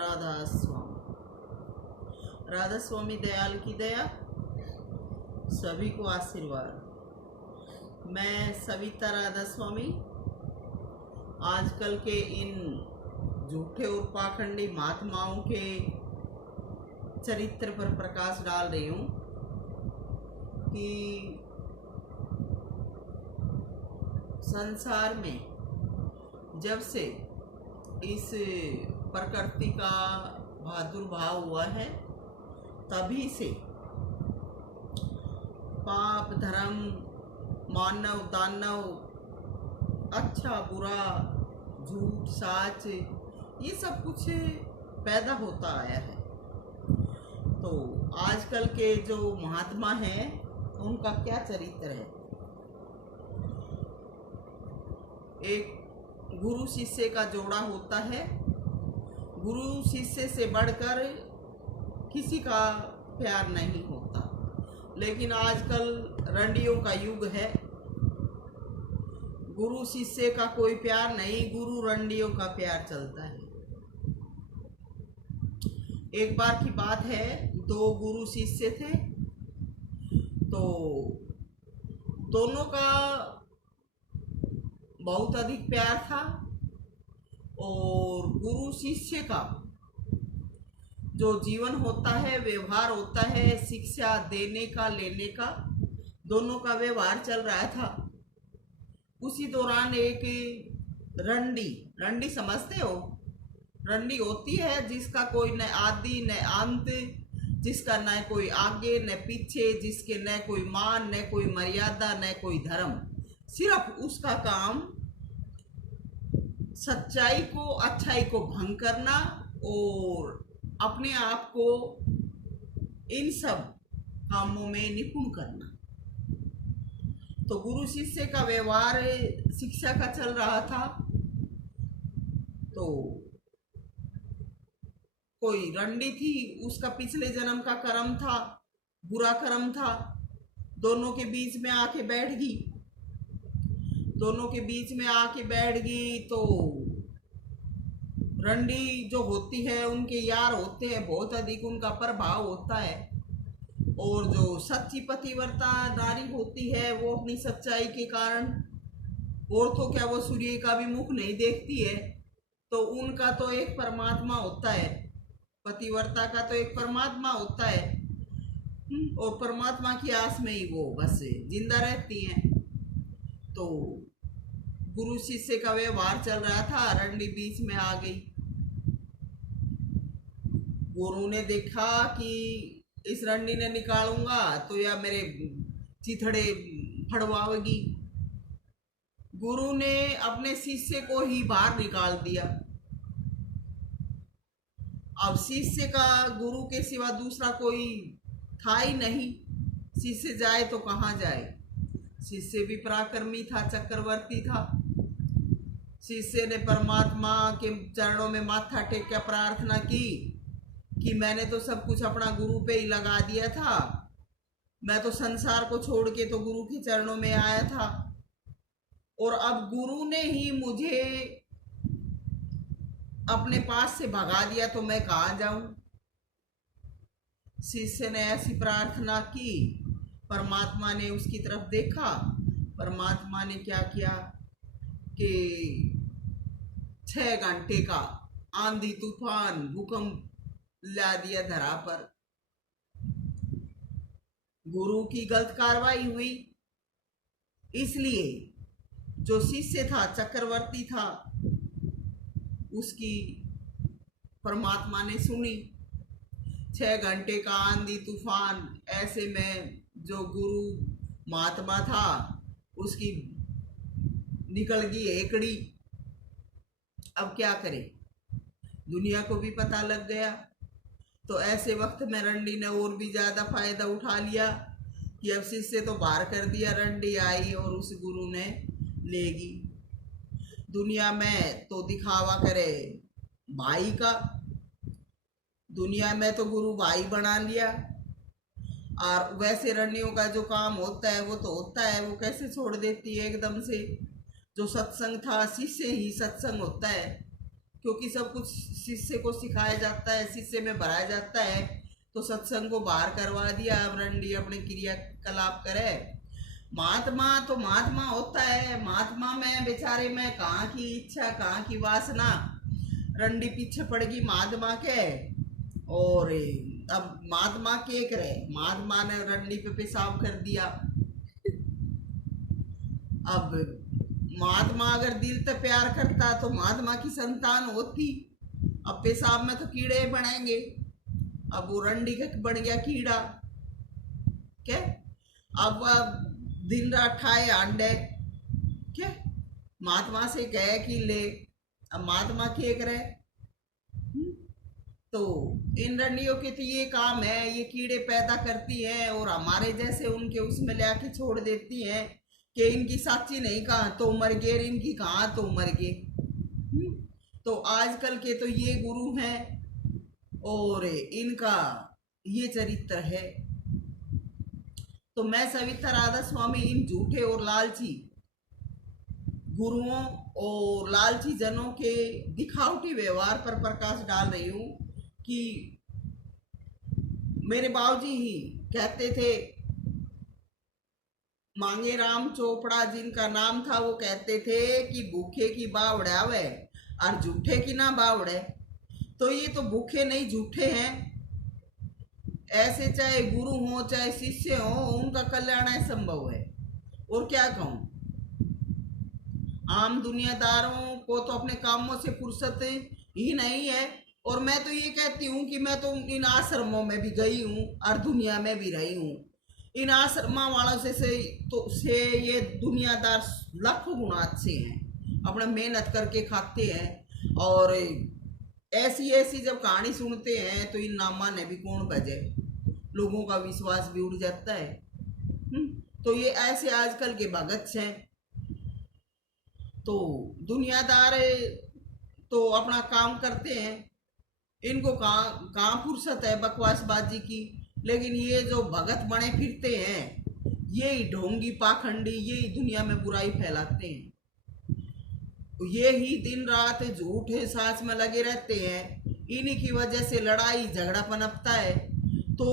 राधा स्वामी। राधा स्वामी दयाल की दया, सभी को आशीर्वाद। मैं सविता राधा स्वामी आजकल के इन झूठे और पाखंडी महात्माओं के चरित्र पर प्रकाश डाल रही हूँ कि संसार में जब से इस प्रकृति का प्रादुर्भाव हुआ है तभी से पाप धर्म मानव दानव अच्छा बुरा झूठ साच ये सब कुछ पैदा होता आया है। तो आजकल के जो महात्मा हैं उनका क्या चरित्र है। एक गुरु शिष्य का जोड़ा होता है, गुरु शिष्य से बढ़कर किसी का प्यार नहीं होता। लेकिन आजकल रंडियों का युग है, गुरु शिष्य का कोई प्यार नहीं, गुरु रंडियों का प्यार चलता है। एक बार की बात है, दो गुरु शिष्य थे, तो दोनों का बहुत अधिक प्यार था और गुरु शिष्य का जो जीवन होता है, व्यवहार होता है, शिक्षा देने का लेने का, दोनों का व्यवहार चल रहा था। उसी दौरान एक रंडी समझते हो, रंडी होती है जिसका कोई न आदि न अंत, जिसका न कोई आगे न पीछे, जिसके न कोई मान न कोई मर्यादा न कोई धर्म, सिर्फ उसका काम सच्चाई को अच्छाई को भंग करना और अपने आप को इन सब कामों में निपुण करना। तो गुरु शिष्य का व्यवहार शिक्षा का चल रहा था। तो कोई रंडी थी, उसका पिछले जन्म का कर्म था, बुरा कर्म था, दोनों के बीच में आके बैठ गई। दोनों के बीच में आके बैठ गई तो रंडी जो होती है उनके यार होते हैं, बहुत अधिक उनका प्रभाव होता है। और जो सच्ची पतिव्रता नारी होती है वो अपनी सच्चाई के कारण, और तो क्या वो सूर्य का भी मुख नहीं देखती है, तो उनका तो एक परमात्मा होता है, पतिव्रता का तो एक परमात्मा होता है और परमात्मा की आस में ही वो बस जिंदा रहती हैं। तो गुरु शिष्य का व्यवहार चल रहा था, रंडी बीच में आ गई। गुरु ने देखा कि इस रंडी ने निकालूंगा तो या मेरे चिथड़े फड़वाएगी। गुरु ने अपने शिष्य को ही बाहर निकाल दिया। अब शिष्य का गुरु के सिवा दूसरा कोई था ही नहीं, शिष्य जाए तो कहाँ जाए। शिष्य भी पराक्रमी था, चक्रवर्ती था। शिष्य ने परमात्मा के चरणों में माथा टेक कर प्रार्थना की कि मैंने तो सब कुछ अपना गुरु पे ही लगा दिया था, मैं तो संसार को छोड़ के तो गुरु के चरणों में आया था और अब गुरु ने ही मुझे अपने पास से भगा दिया तो मैं कहाँ जाऊं। शिष्य ने ऐसी प्रार्थना की, परमात्मा ने उसकी तरफ देखा। परमात्मा ने क्या किया कि 6 घंटे का आंधी तूफान भूकंप ला दिया धरा पर। गुरु की गलत कार्रवाई हुई, इसलिए जो शिष्य था, चक्रवर्ती था, उसकी परमात्मा ने सुनी। 6 घंटे का आंधी तूफान, ऐसे में जो गुरु महात्मा था उसकी निकल गई एकड़ी। अब क्या करे, दुनिया को भी पता लग गया। तो ऐसे वक्त में रंडी ने और भी ज्यादा फायदा उठा लिया कि अब शिष्य तो बाहर कर दिया, रंडी आई और उस गुरु ने लेगी। दुनिया में तो दिखावा करे भाई का, दुनिया में तो गुरु भाई बना लिया। और वैसे रंडियों का जो काम होता है वो तो होता है, वो कैसे छोड़ देती है एकदम से। जो सत्संग था, शिष्य ही सत्संग होता है। क्योंकि सब कुछ शिष्य को सिखाया जाता है, शिष्य में भराया जाता है। तो सत्संग को बाहर करवा दिया, अब रंडी अपने क्रियाकलाप करे। महात्मा तो महात्मा होता है, महात्मा में बेचारे में कहाँ की इच्छा, कहाँ की वासना, रंडी पीछे पड़ गई महात्मा के। और अब महात्मा के करे, महात्मा ने रंडी पे पेशाब कर दिया। अब महात्मा अगर दिल से प्यार करता तो महात्मा की संतान होती। अब पेशाब में तो कीड़े बनेंगे, अब वो रंडी का बन गया कीड़ा। क्या अब दिन रात खाए अंडे, क्या महात्मा से कहे कि ले, अब महात्मा क्या करे? तो इन रंडियों के तो ये काम है, ये कीड़े पैदा करती है और हमारे जैसे उनके उसमें ले आके छोड़ देती हैं कि इनकी साची नहीं कहा तो मर गए, इनकी कहा तो मर गए। तो आजकल के तो ये गुरु हैं और इनका ये चरित्र है। तो मैं सविता राधा स्वामी इन झूठे और लालची गुरुओं और लालची जनों के दिखावटी व्यवहार पर प्रकाश डाल रही हूँ कि मेरे बाबूजी ही कहते थे, मांगे राम चोपड़ा जिनका नाम था, वो कहते थे कि भूखे की बावड़ावे और झूठे की ना बावड़े। तो ये तो भूखे नहीं झूठे हैं। ऐसे चाहे गुरु हो चाहे शिष्य हो, उनका कल्याण संभव है। और क्या कहूं, आम दुनियादारों को तो अपने कामों से फुर्सत ही नहीं है। और मैं तो ये कहती हूँ कि मैं तो इन आश्रमों में भी गई हूँ और दुनिया में भी रही हूँ। इन आश्रमा वालों से ये दुनियादार लाखों गुना अच्छे हैं, अपना मेहनत करके खाते हैं। और ऐसी ऐसी जब कहानी सुनते हैं तो इन नामा ने भी कौन बजे, लोगों का विश्वास भी उड़ जाता है। तो ये ऐसे आजकल के भगत हैं। तो दुनियादार तो अपना काम करते हैं, इनको कहाँ फुर्सत है बकवासबाजी की। लेकिन ये जो भगत बने फिरते हैं, यही ढोंगी पाखंडी, यही दुनिया में बुराई फैलाते हैं। ये ही दिन रात झूठे सांस में लगे रहते हैं, इन्हीं की वजह से लड़ाई झगड़ा पनपता है। तो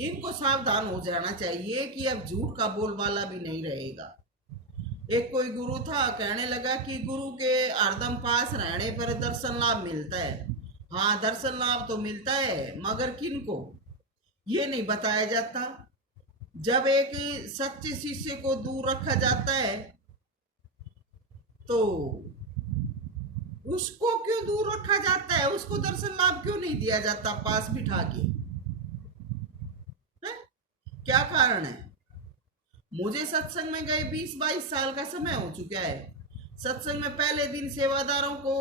इनको सावधान हो जाना चाहिए कि अब झूठ का बोलबाला भी नहीं रहेगा। एक कोई गुरु था, कहने लगा कि गुरु के हरदम पास रहने पर दर्शन लाभ मिलता है। हाँ, दर्शन लाभ तो मिलता है, मगर किनको ये नहीं बताया जाता। जब एक सच्चे शिष्य को दूर रखा जाता है तो उसको क्यों दूर रखा जाता है? उसको दर्शन लाभ क्यों नहीं दिया जाता पास बिठा के? है? क्या कारण है? मुझे सत्संग में गए 20-22 साल का समय हो चुका है। सत्संग में पहले दिन सेवादारों को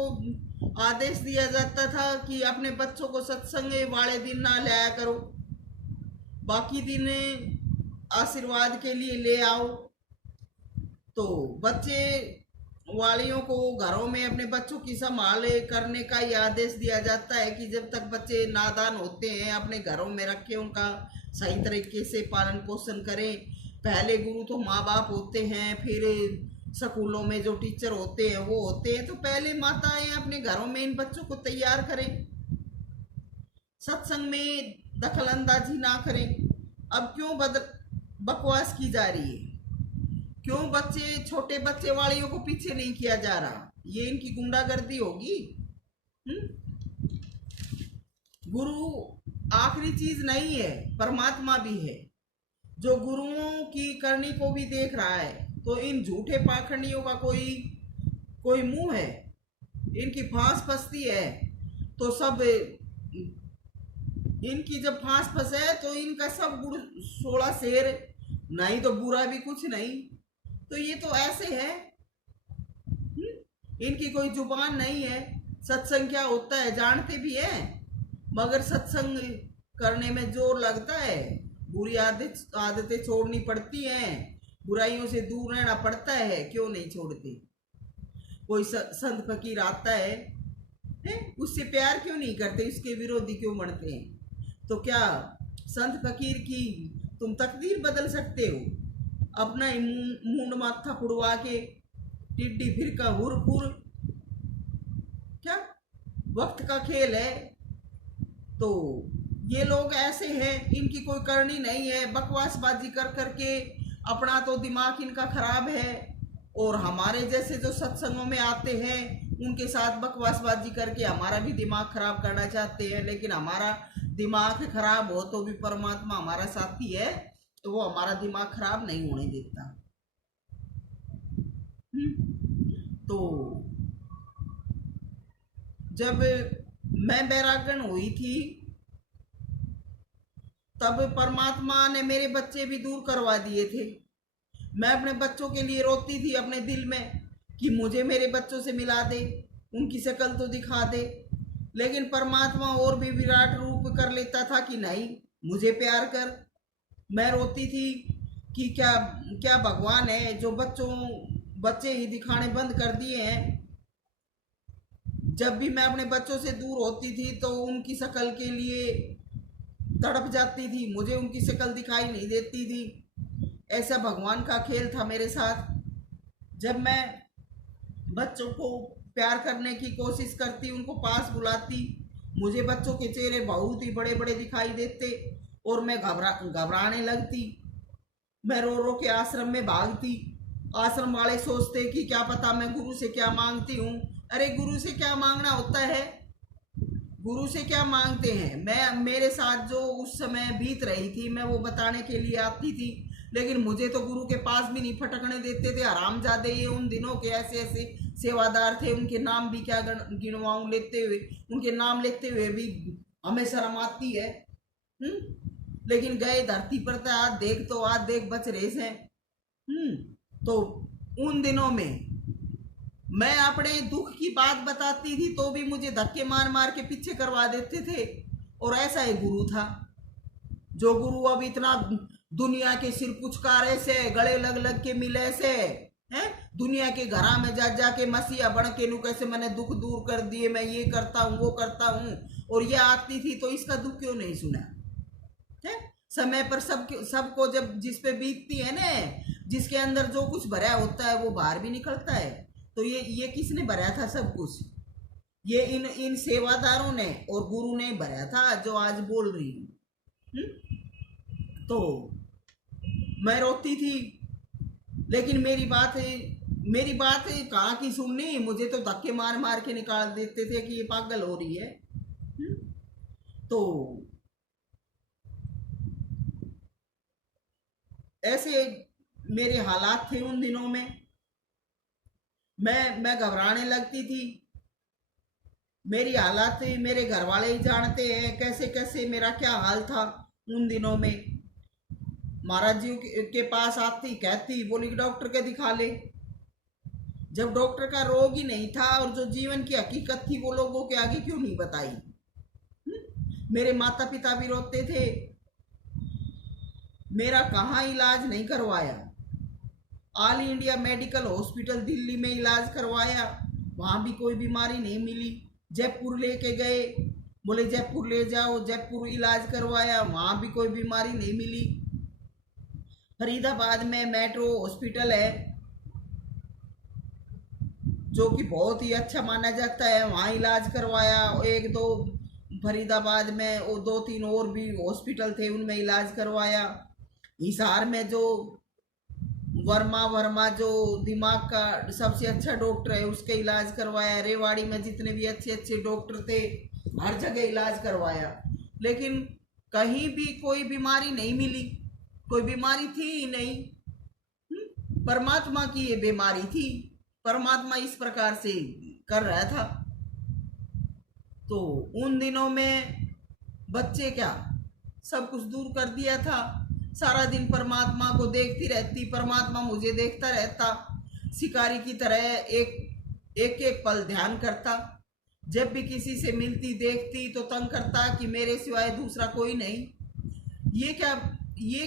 आदेश दिया जाता था कि अपने बच्चों को सत्संग वाले दिन ना ले आया करो, बाकी दिन आशीर्वाद के लिए ले आओ। तो बच्चे वालियों को घरों में अपने बच्चों की संभाल करने का ही आदेश दिया जाता है कि जब तक बच्चे नादान होते हैं अपने घरों में रखें, उनका सही तरीके से पालन पोषण करें। पहले गुरु तो माँ बाप होते हैं, फिर स्कूलों में जो टीचर होते हैं वो होते हैं। तो पहले माताएं अपने घरों में इन बच्चों को तैयार करें, सत्संग में दखल अंदाजी ना करें। अब क्यों बकवास की जा रही है? क्यों छोटे बच्चे वालियों को पीछे नहीं किया जा रहा? ये इनकी गुंडागर्दी होगी। गुरु आखिरी चीज नहीं है, परमात्मा भी है जो गुरुओं की करनी को भी देख रहा है। तो इन झूठे पाखंडियों का कोई मुंह है? इनकी फांस फंसती है तो सब इनकी जब फांस फंसे तो इनका सब गुड़ 16 शेर, नहीं तो बुरा भी कुछ नहीं। तो ये तो ऐसे है, इनकी कोई जुबान नहीं है। सत्संग क्या होता है जानते भी है, मगर सत्संग करने में जोर लगता है। बुरी आदतें छोड़नी पड़ती हैं, बुराइयों से दूर रहना पड़ता है। क्यों नहीं छोड़ते? कोई संत फकीर आता है, उससे प्यार क्यों नहीं करते? उसके विरोधी क्यों बनते हैं? तो क्या संत फकीर की तुम तकदीर बदल सकते हो? अपना मुंड माथा फुड़वा के टिड्डी फिर का हुर क्या वक्त का खेल है। तो ये लोग ऐसे हैं, इनकी कोई करनी नहीं है, बकवासबाजी कर करके अपना तो दिमाग इनका खराब है। और हमारे जैसे जो सत्संगों में आते हैं उनके साथ बकवासबाजी करके हमारा भी दिमाग खराब करना चाहते हैं। लेकिन हमारा दिमाग खराब हो तो भी परमात्मा हमारा साथी है, तो वो हमारा दिमाग खराब नहीं होने देता। तो जब मैं बैरागण हुई थी तब परमात्मा ने मेरे बच्चे भी दूर करवा दिए थे। मैं अपने बच्चों के लिए रोती थी अपने दिल में कि मुझे मेरे बच्चों से मिला दे, उनकी शक्ल तो दिखा दे। लेकिन परमात्मा और भी विराट रूप कर लेता था कि नहीं, मुझे प्यार कर। मैं रोती थी कि क्या क्या भगवान है जो बच्चे ही दिखाने बंद कर दिए हैं। जब भी मैं अपने बच्चों से दूर होती थी तो उनकी शक्ल के लिए तड़प जाती थी, मुझे उनकी शक्ल दिखाई नहीं देती थी। ऐसा भगवान का खेल था मेरे साथ। जब मैं बच्चों को प्यार करने की कोशिश करती, उनको पास बुलाती, मुझे बच्चों के चेहरे बहुत ही बड़े बड़े दिखाई देते और मैं घबराने लगती। मैं रो रो के आश्रम में भागती। आश्रम वाले सोचते कि क्या पता मैं गुरु से क्या मांगती हूँ। अरे गुरु से क्या मांगना होता है, गुरु से क्या मांगते हैं। मेरे साथ जो उस समय बीत रही थी मैं वो बताने के लिए आती थी, लेकिन मुझे तो गुरु के पास भी नहीं फटकने देते थे। हरामजादे ये उन दिनों के ऐसे ऐसे सेवादार थे, उनके नाम भी क्या गिनवाऊं लेते हुए, उनके नाम लेते हुए भी हमें शर्म आती है। लेकिन गए धरती पर तो आज देख बच रहे से। तो उन दिनों में मैं अपने दुख की बात बताती थी तो भी मुझे धक्के मार मार के पीछे करवा देते थे। और ऐसा ही गुरु था, जो गुरु अब इतना दुनिया के सिर पुचकारे से गले लग लग के मिले से हैं, दुनिया के घरा में जा जा के मसीहा बन के नु कैसे मैंने दुख दूर कर दिए, मैं ये करता हूँ वो करता हूँ। और ये आती थी तो इसका दुख क्यों नहीं सुना है? समय पर सबको जब जिस पे बीतती है ना, जिसके अंदर जो कुछ भरा होता है वो बाहर भी निकलता है। तो ये किसने भरा था सब कुछ? ये इन सेवादारों ने और गुरु ने भरा था, जो आज बोल रही हूँ। तो मैं रोती थी, लेकिन मेरी बात कहाँ की सुननी, मुझे तो धक्के मार मार के निकाल देते थे कि ये पागल हो रही है। तो ऐसे मेरे हालात थे उन दिनों में। मैं घबराने लगती थी। मेरी हालात मेरे घर वाले ही जानते हैं कैसे कैसे मेरा क्या हाल था उन दिनों में। महाराज जी के पास आती, कहती, बोली डॉक्टर के दिखा ले। जब डॉक्टर का रोग ही नहीं था और जो जीवन की हकीकत थी वो लोगों के आगे क्यों नहीं बताई? मेरे माता पिता भी रोते थे, मेरा कहाँ इलाज नहीं करवाया। All India medical hospital Delhi में इलाज करवाया, वहां भी कोई बीमारी नहीं मिली। जयपुर लेके गए, बोले जयपुर ले जाओ, जयपुर इलाज करवाया, वहां भी कोई बीमारी नहीं मिली। फरीदाबाद में मेट्रो हॉस्पिटल है जो कि बहुत ही अच्छा माना जाता है, वहां इलाज करवाया। एक दो फरीदाबाद में और 2-3 और भी हॉस्पिटल थे, उनमें इलाज करवाया। हिसार में जो वर्मा जो दिमाग का सबसे अच्छा डॉक्टर है, उसके इलाज करवाया। रेवाड़ी में जितने भी अच्छे अच्छे डॉक्टर थे, हर जगह इलाज करवाया, लेकिन कहीं भी कोई बीमारी नहीं मिली। कोई बीमारी थी ही नहीं। परमात्मा की ये बीमारी थी, परमात्मा इस प्रकार से कर रहा था। तो उन दिनों में बच्चे क्या, सब कुछ दूर कर दिया था। सारा दिन परमात्मा को देखती रहती, परमात्मा मुझे देखता रहता। शिकारी की तरह एक पल ध्यान करता। जब भी किसी से मिलती देखती तो तंग करता कि मेरे सिवाय दूसरा कोई नहीं। ये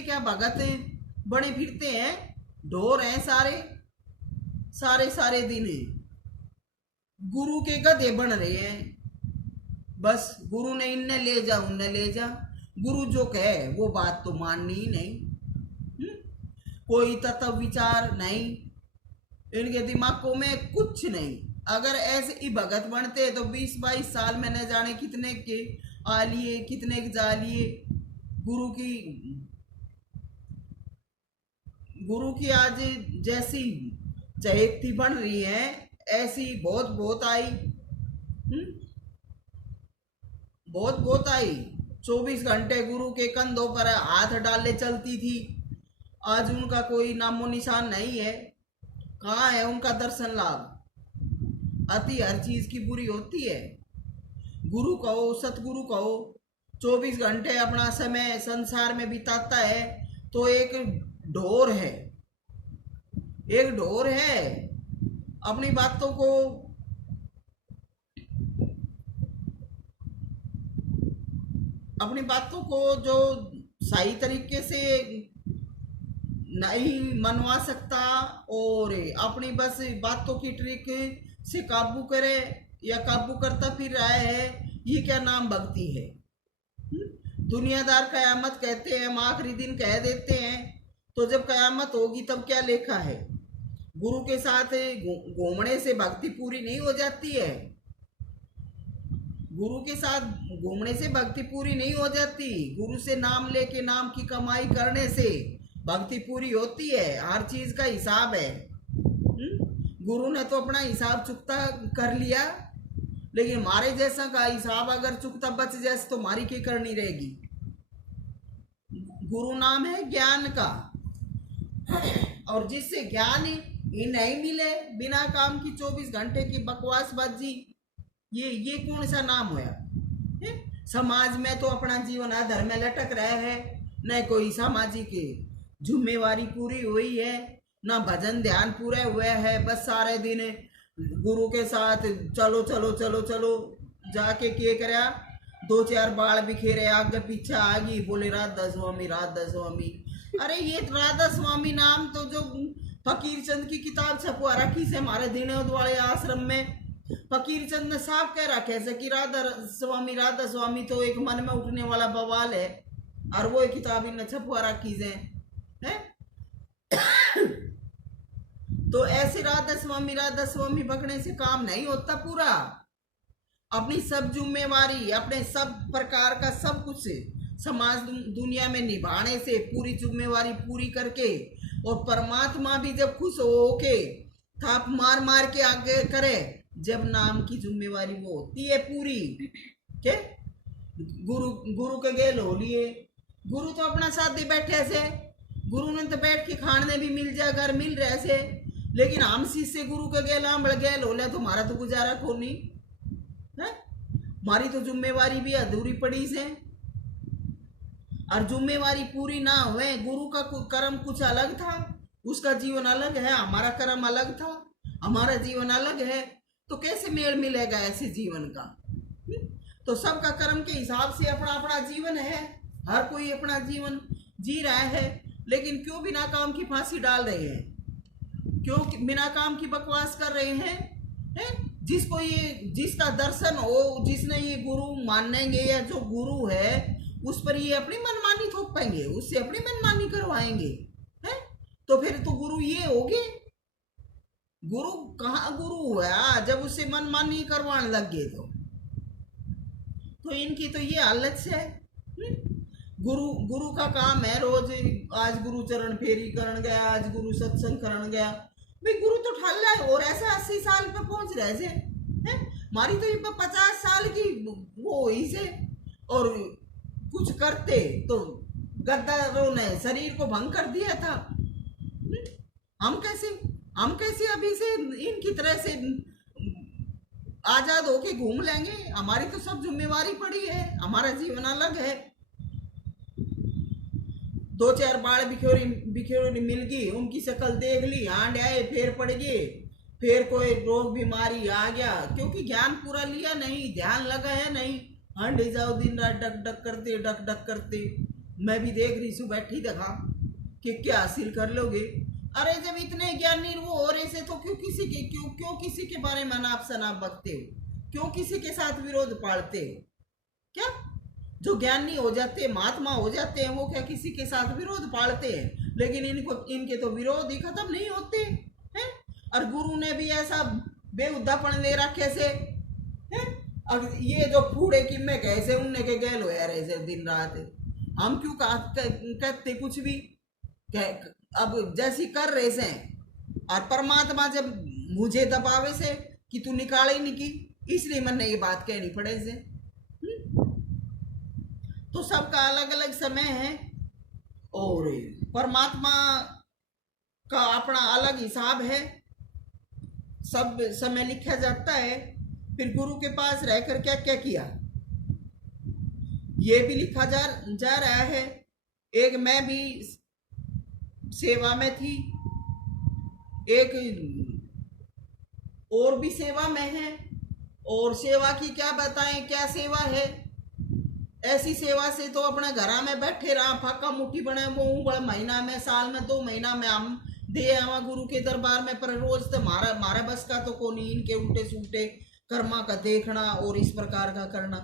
क्या भगत बने फिरते हैं, ढोर हैं सारे दिन गुरु के गधे बन रहे हैं। बस गुरु ने इन्हें ले जा उन्हें ले जा, गुरु जो कहे वो बात तो माननी ही नहीं। कोई तत्व विचार नहीं, इनके दिमागों में कुछ नहीं। अगर ऐसे ही भगत बनते तो 20-22 साल में न जाने कितने के आ लिए, कितने के जा लिए। गुरु की आज जैसी चहेती बन रही है, ऐसी बहुत बहुत आई। बहुत बहुत आई। 24 घंटे गुरु के कंधों पर हाथ डाले चलती थी। आज उनका कोई नामो निशान नहीं है। कहाँ है उनका दर्शन लाभ? अति हर चीज की बुरी होती है। गुरु कहो, सतगुरु कहो, 24 घंटे अपना समय संसार में बिताता है तो एक ढोर है, एक ढोर है। अपनी बातों को जो सही तरीके से नहीं मनवा सकता और अपनी बस बातों की ट्रिक से काबू करे या काबू करता फिर रहा है, ये क्या नाम भक्ति है? दुनियादार कयामत कहते हैं, हम आखिरी दिन कह देते हैं। तो जब कयामत होगी तब क्या लेखा है? गुरु के साथ घूमने से भक्ति पूरी नहीं हो जाती है। गुरु के साथ घूमने से भक्ति पूरी नहीं हो जाती। गुरु से नाम लेके नाम की कमाई करने से भक्ति पूरी होती है। हर चीज का हिसाब है। गुरु ने तो अपना हिसाब चुकता कर लिया, लेकिन हमारे जैसा का हिसाब अगर चुकता बच जैसे तो हमारी की करनी रहेगी। गुरु नाम है ज्ञान का, और जिससे ज्ञान ही नहीं मिले, बिना काम की 24 घंटे की बकवासबाजी, ये कौन सा नाम होया? समाज में तो अपना जीवन आधार में लटक रहे हैं, न कोई सामाजिक जिम्मेवारी पूरी हुई है, ना भजन ध्यान पूरे हुए हैं। बस सारे दिन गुरु के साथ चलो चलो चलो चलो जाके के करया, 2-4 बाल बिखेरे आगे पीछे आगी, बोले राधा स्वामी राधा स्वामी। अरे ये राधा स्वामी नाम तो जो फकीर चंद की किताब छपवा रखी से हमारे दीनोद वाले आश्रम में, फकीर चंद ने साफ कह रखे से कि राधा स्वामी तो एक मन में उठने वाला बवाल है, और वो किताब इन्हें छपवा रखी से है। तो ऐसे राधा स्वामी बकने से काम नहीं होता पूरा। अपनी सब जिम्मेवारी, अपने सब प्रकार का सब कुछ समाज दुनिया में निभाने से पूरी जिम्मेवारी पूरी करके, और परमात्मा भी जब खुश होके थाप मार मार के आगे करे, जब नाम की जिम्मेवारी वो होती है पूरी। के गुरु के गेल हो लिए। गुरु तो अपना साथ दे बैठे से, गुरु ने तो बैठ के खाने भी मिल जाए, घर मिल रहे से, लेकिन हम शिष्य गुरु के गेला बढ़ गए लोले तो हमारा तो गुजारा को नहीं है। हमारी तो जिम्मेवारी भी अधूरी पड़ी से, और जिम्मेवारी पूरी ना हुए। गुरु का कर्म कुछ अलग था, उसका जीवन अलग है, हमारा कर्म अलग था, हमारा जीवन अलग है, तो कैसे मेल मिलेगा ऐसे जीवन का? तो सबका कर्म के हिसाब से अपना अपना जीवन है, हर कोई अपना जीवन जी रहा है, लेकिन क्यों बिना काम की फांसी डाल रहे हैं? क्यों बिना काम की बकवास कर रहे हैं? जिसको ये, जिसका दर्शन हो, जिसने ये गुरु मानेंगे या जो गुरु है उस पर ये अपनी मनमानी थोपेंगे, उससे अपनी मनमानी करवाएंगे हैं? तो फिर तो गुरु ये हो गए। गुरु कहाँ गुरु हुआ जब उससे मनमानी करवाने लग गए? तो इनकी तो ये हालत है। गुरु का काम है रोज, आज गुरु चरण फेरी करन गया, आज गुरु सत्संग करन गया। भाई गुरु तो ठल्ला है, और ऐसे 80 साल पे पहुंच रहे से हैं। हमारी तो ये 50 साल की वो ही से, और कुछ करते तो गद्दारों ने शरीर को भंग कर दिया था। हम कैसे अभी से इनकी तरह से आजाद होके घूम लेंगे? हमारी तो सब जिम्मेवारी पड़ी है, हमारा जीवन अलग है। 2-4 बाढ़ बिखेरी मिल गई, उनकी शक्ल देख ली, आंड आए, फिर पड़ गए, फिर कोई रोग बीमारी आ गया, क्योंकि ज्ञान पूरा लिया नहीं, ध्यान लगाया नहीं। हंड जाओ दिन रात डक डक करते। मैं भी देख रही हूँ बैठी देखा कि क्या हासिल कर लोगे। अरे जब इतने ज्ञानी वो हो रहे से तो क्यों किसी के बारे में अनाप शनाप बकते हो? क्यों किसी के साथ विरोध पालते हो? क्या जो ज्ञानी हो जाते, महात्मा हो जाते हैं, वो क्या किसी के साथ विरोध पालते हैं? लेकिन इनके तो विरोध ही खत्म नहीं होते हैं। और गुरु ने भी ऐसा बेहुदापन ले रखे से हैं? अब ये जो फूड़े की मैं कैसे उनने के गैल हो यार ऐसे दिन रात हम क्यों कहते कुछ भी अब जैसी कर रहे से और परमात्मा जब मुझे दबावे से कि तू निकाले नहीं की इसलिए मैंने ये बात कहनी पड़े से तो सबका अलग अलग समय है और परमात्मा का अपना अलग हिसाब है सब समय लिखा जाता है फिर गुरु के पास रहकर क्या क्या किया ये भी लिखा जा रहा है एक मैं भी सेवा में थी एक और भी सेवा में है और सेवा की क्या बताएं क्या सेवा है ऐसी सेवा से तो अपने घरा में बैठे रहा फाका मुट्ठी बने वो बड़ा महीना में साल में 2 महीना में हम दे आवा गुरु के दरबार में पर रोज तो मारा बस का तो कोनी इनके उल्टे सुल्टे कर्मा का देखना और इस प्रकार का करना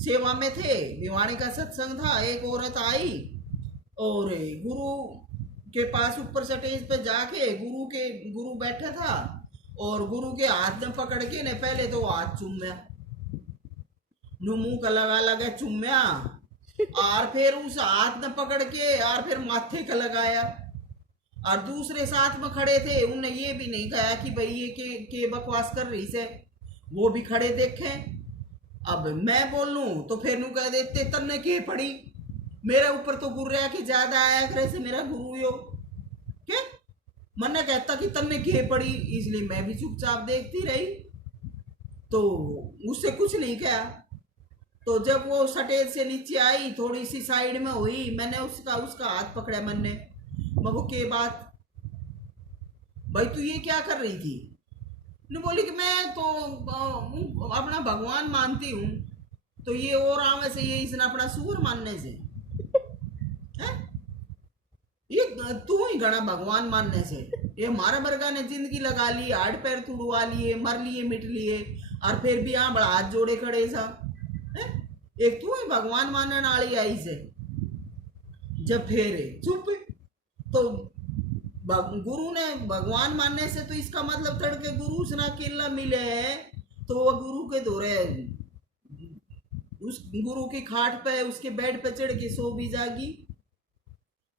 सेवा में थे भिवानी का सत्संग था एक औरत आई और गुरु के पास ऊपर स्टेज पे जाके गुरु बैठा था और गुरु के हाथ में पकड़ के ने पहले तो हाथ चूम्या मुंह का लगा चूम्या और फिर उस हाथ में पकड़ के और फिर माथे का लगाया और दूसरे साथ में खड़े थे उन्हें ये भी नहीं कहा कि भाई ये के बकवास कर रही से वो भी खड़े देखे अब मैं बोलूं तो फिर नू कह देते तन्ने के पड़ी मेरे ऊपर तो गुर्रा की ज्यादा आया करे से मेरा गुरु यो क्या मन कहता कि तन्ने के पड़ी इसलिए मैं भी चुपचाप देखती रही तो उससे कुछ नहीं कहा तो जब वो स्टेज से नीचे आई थोड़ी सी साइड में हुई मैंने उसका हाथ पकड़ा मैंने मगो के बात भाई तू ये क्या कर रही थी ने बोली कि मैं तो अपना भगवान मानती हूँ तो ये और आवे से ये इसने अपना सूर मानने से है? ये तू ही गणा भगवान मानने से ये मारा बरगा ने जिंदगी लगा ली हाथ पैर तुड़वा लिए मर लिए मिट लिए और फिर भी यहाँ बड़ा हाथ जोड़े खड़े सा है? एक तू ही भगवान मानने वाली आई से जब फेरे चुप तो गुरु ने भगवान मानने से तो इसका मतलब तड़के गुरु से ना केला मिले है तो वह गुरु के दौरे उस गुरु की खाट पे उसके बेड पे चढ़ के सो भी जागी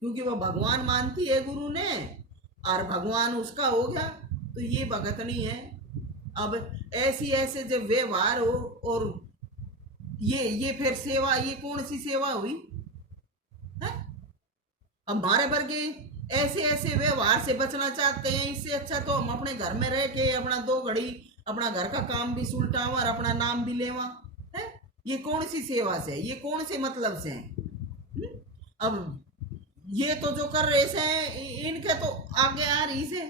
क्योंकि वह भगवान मानती है गुरु ने और भगवान उसका हो गया तो ये भगत नहीं है अब ऐसे जब व्यवहार हो और ये फिर सेवा ये कौन सी सेवा हुई है? अब हमारे वर्गे ऐसे व्यवहार से बचना चाहते हैं इससे अच्छा तो हम अपने घर में रह के अपना 2 घड़ी अपना घर का काम भी सुलटावा और अपना नाम भी लेवा है ये कौन सी सेवा से ये कौन से मतलब से है? अब ये तो जो कर रहे से इनके तो आगे आ रही से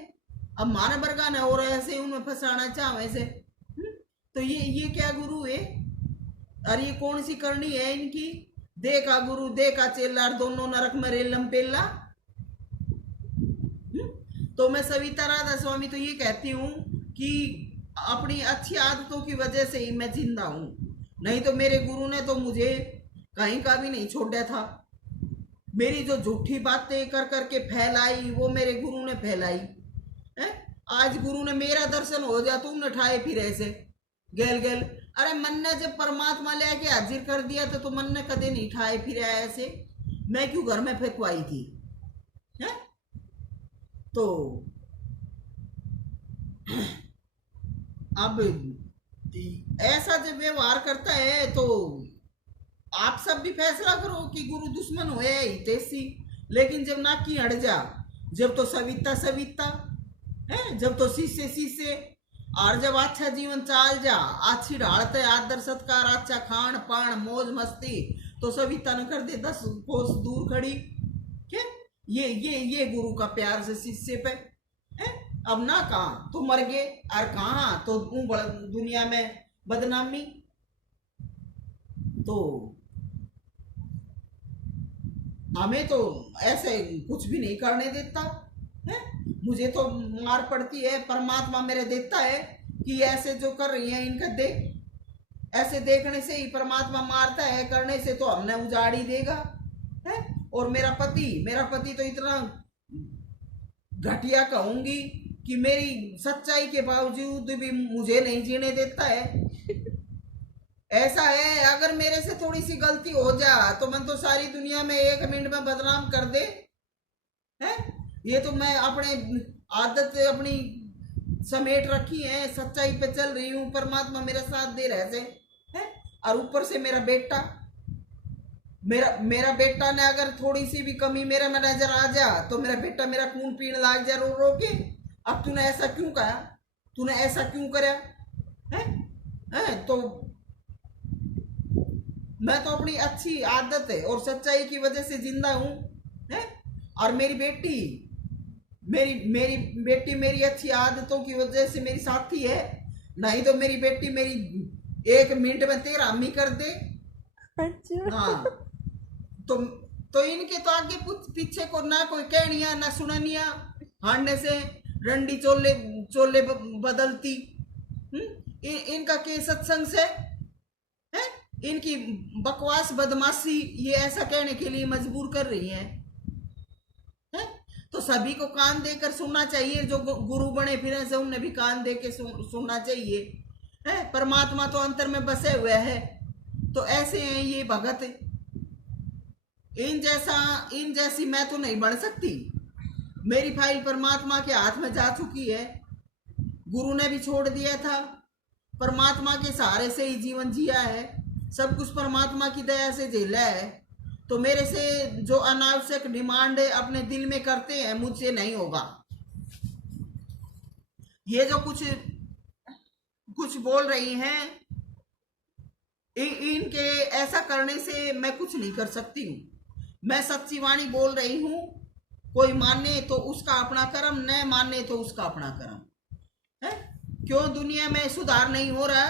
अब मारे बरगा ने और ऐसे उन्हें फंसाना चाहे से तो ये क्या गुरु है और ये कौन सी करनी है इनकी देखा गुरु देखा चेला दोनों नरक में रेलम पेला तो मैं सविता राधा स्वामी तो ये कहती हूँ कि अपनी अच्छी आदतों की वजह से ही मैं जिंदा हूँ नहीं तो मेरे गुरु ने तो मुझे कहीं का भी नहीं छोड़ा था मेरी जो झूठी बातें कर करके फैलाई वो मेरे गुरु ने फैलाई है आज गुरु ने मेरा दर्शन हो जा तुमने ठाए फिर ऐसे गेल अरे मन ने जब परमात्मा ले आके हाजिर कर दिया तो मन ने कदे नहीं ठाए फिर ऐसे मैं क्यों घर में फेंकवाई थी है तो अब ऐसा जब व्यवहार करता है तो आप सब भी फैसला करो कि गुरु दुश्मन हो या हितैषी लेकिन जब ना की हट जा जब तो सविता है जब तो शिष्य और जब अच्छा जीवन चाल जा अच्छी ढालते आदर सत्कार अच्छा खान पान मौज मस्ती तो सविता न कर दे 10 कोस दूर खड़ी क्या ये गुरु का प्यार से शिष्य पे है अब ना कहा तो मर गए और कहा तो दुनिया में बदनामी तो हमें तो ऐसे कुछ भी नहीं करने देता है मुझे तो मार पड़ती है परमात्मा मेरे देता है कि ऐसे जो कर रही है इनका देख ऐसे देखने से ही परमात्मा मारता है करने से तो हमने उजाड़ ही देगा है और मेरा पति तो इतना घटिया कहूंगी कि मेरी सच्चाई के बावजूद भी मुझे नहीं जीने देता है। ऐसा है, अगर मेरे से थोड़ी सी गलती हो जा तो मैं तो सारी दुनिया में 1 मिनट में बदनाम कर दे है। ये तो मैं अपने आदत अपनी समेट रखी है, सच्चाई पे चल रही हूँ, परमात्मा मेरा साथ दे रहे है। और ऊपर से मेरा बेटा, मेरा बेटा ने अगर थोड़ी सी भी कमी मेरे में नजर आ जा तो मेरा बेटा मेरा खून पीने लाग जा रो रो के, अब तूने ऐसा क्यों कहा, तूने ऐसा क्यों करा है। तो मैं तो अपनी अच्छी आदत है और सच्चाई की वजह से जिंदा हूं है। और मेरी बेटी मेरी अच्छी आदतों की वजह से मेरी साथी है, नहीं तो मेरी बेटी मेरी 1 मिनट में तेरा अम्मी कर दे। अच्छा। हाँ, तो इनके तो आगे पीछे को ना कोई कहनिया ना सुननिया, हांडे से रंडी चोले चोले बदलती। इनका के सत्संग से है, इनकी बकवास बदमाशी ये ऐसा कहने के लिए मजबूर कर रही है। तो सभी को कान देकर सुनना चाहिए, जो गुरु बने फिर से उन्हें भी कान दे के सुनना चाहिए है। परमात्मा तो अंतर में बसे हुए है, तो ऐसे हैं ये भगत। इन जैसी मैं तो नहीं बन सकती। मेरी फाइल परमात्मा के हाथ में जा चुकी है, गुरु ने भी छोड़ दिया था, परमात्मा के सहारे से ही जीवन जिया है, सब कुछ परमात्मा की दया से झेला है। तो मेरे से जो अनावश्यक डिमांड अपने दिल में करते हैं मुझसे नहीं होगा। ये जो कुछ बोल रही हैं, इनके ऐसा करने से मैं कुछ नहीं कर सकती हूँ। मैं सच्ची वाणी बोल रही हूँ, कोई माने तो उसका अपना कर्म, न माने तो उसका अपना कर्म है। क्यों दुनिया में सुधार नहीं हो रहा?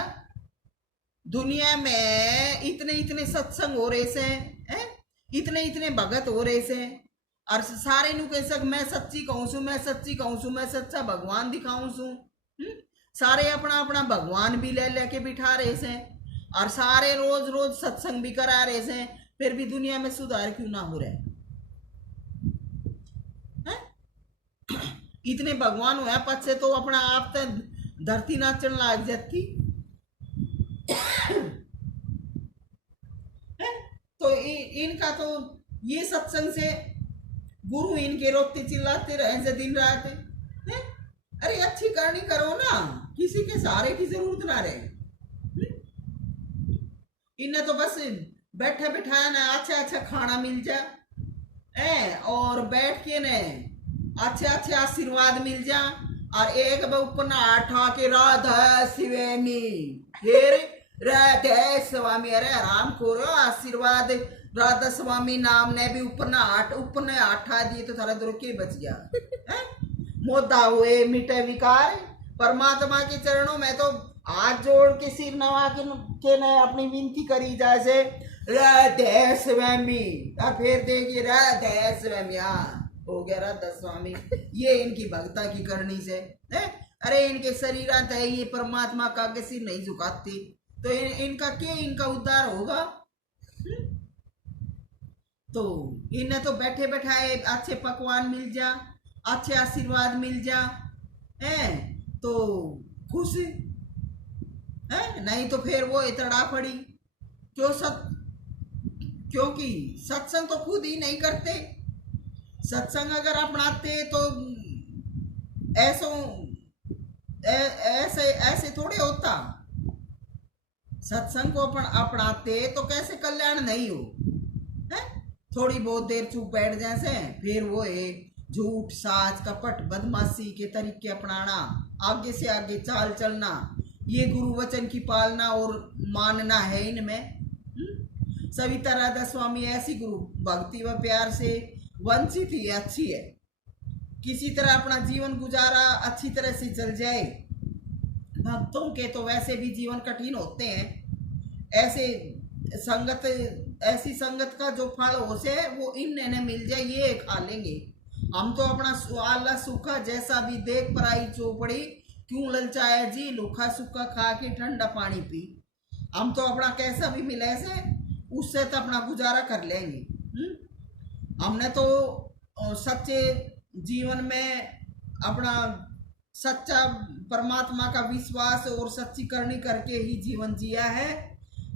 दुनिया में इतने सत्संग हो रहे से हैं, इतने भगत हो रहे से, और सारे नु कह सक मैं सच्ची कहूँ सू, मैं सच्ची कहूँ सू, मैं सच्चा भगवान दिखाऊं सू। सारे अपना अपना भगवान भी ले लेके बिठा रहे से, और सारे रोज रोज सत्संग भी करा रहे से, फिर भी दुनिया में सुधार क्यों ना हो रहा है? इतने भगवान हुआ पद से तो अपना आप तो धरती नाचन लाग जाती। तो इनका तो ये सत्संग से गुरु इनके रोते चिल्लाते रहे से दिन रात है। अरे अच्छी करनी करो ना, किसी के सहारे की जरूरत ना रहे। इन्हें तो बस बैठे बिठाया ना अच्छा खाना मिल जाए और बैठ के ने अच्छे आशीर्वाद मिल जा, और एक उपना ठा के राधा शिवेनी फिर राधे स्वामी, अरे आराम करो, आशीर्वाद राधा स्वामी नाम ने भी उपने आठा दिए तो थारा दुर के बच गया। मोदा हुए मिटे विकार, परमात्मा के चरणों में तो हाथ जोड़ के सिर नवा के ने अपनी विनती करी जैसे राधे स्वामी, फिर देखिए राधे स्वामी, हो गया राधा स्वामी। ये इनकी भक्ता की करनी से है। अरे इनके शरीर है ये परमात्मा का आगे सिर नहीं झुकाती, तो इनका क्या इनका उद्धार होगा? तो इन्हें तो बैठे बैठाए अच्छे पकवान मिल जा, अच्छे आशीर्वाद मिल जा है तो खुश है, नहीं तो फिर वो इतड़ा पड़ी। क्योंकि सत्संग तो खुद ही नहीं करते। सत्संग अगर अपनाते तो ऐसे थोड़े होता। सत्संग को अपनाते तो कैसे कल्याण नहीं हो है? थोड़ी बहुत देर चुप बैठ जैसे, फिर वो एक झूठ साच कपट बदमाशी के तरीके अपनाना, आगे से आगे चाल चलना, ये गुरु वचन की पालना और मानना है इनमें। सविता राधा स्वामी ऐसी गुरु भक्ति व प्यार से वंचित ही अच्छी है। किसी तरह अपना जीवन गुजारा अच्छी तरह से चल जाए। भक्तों के तो वैसे भी जीवन कठिन होते हैं। ऐसी संगत का जो फल हो से वो इन्हें मिल जाए, ये खा लेंगे। हम तो अपना स्वाला सूखा जैसा भी देख पराई चौपड़ी, क्यों ललचाया जी लूखा सूखा खा के ठंडा पानी पी। हम तो अपना कैसा भी मिले से उससे तो अपना गुजारा कर लेंगे। हमने तो सच्चे जीवन में अपना सच्चा परमात्मा का विश्वास और सच्ची करनी करके ही जीवन जिया है,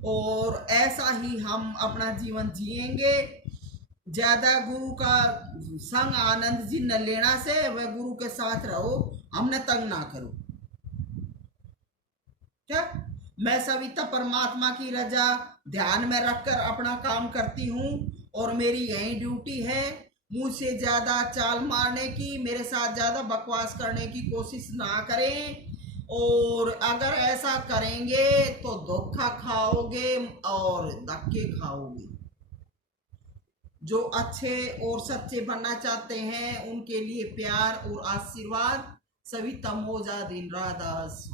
और ऐसा ही हम अपना जीवन जिएंगे। ज्यादा गुरु का संग आनंद जी न लेना से, वह गुरु के साथ रहो, हमने तंग ना करो। क्या मैं सविता परमात्मा की रजा ध्यान में रखकर अपना काम करती हूँ, और मेरी यही ड्यूटी है। मुझसे ज्यादा चाल मारने की, मेरे साथ ज्यादा बकवास करने की कोशिश ना करें, और अगर ऐसा करेंगे तो धोखा खाओगे और धक्के खाओगे। जो अच्छे और सच्चे बनना चाहते हैं उनके लिए प्यार और आशीर्वाद। सविता मोजा दिन रादास।